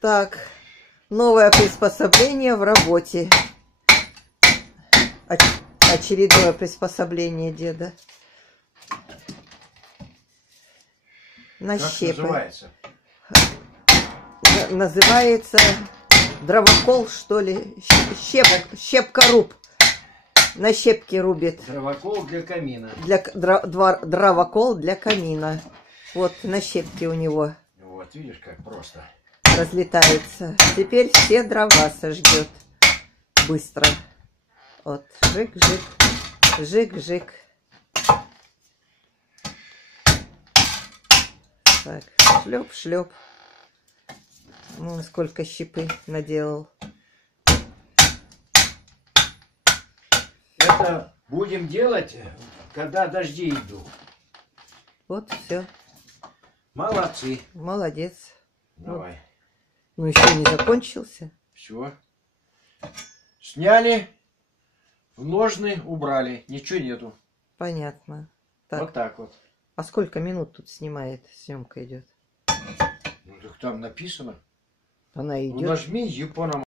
Так, новое приспособление в работе. Очередное приспособление деда. Нащепы. Как называется? Называется дровокол, что ли? Щепкоруб. На щепки рубит. Дровокол для камина. Дровокол для камина. Вот на щепки у него. Вот, видишь, как просто. Разлетается. Теперь все дрова сожгет. Быстро. Вот. Жик-жик. Жик-жик. Так. Шлеп-шлеп. Вон сколько щепы наделал. Это будем делать, когда дожди идут. Вот все. Молодцы. Молодец. Давай. Вот. Ну еще не закончился. Все. Сняли. В ножны убрали. Ничего нету. Понятно. Так. Вот так вот. А сколько минут тут снимает? Съемка идет. Ну так там написано. Она идет. Нажми Японом.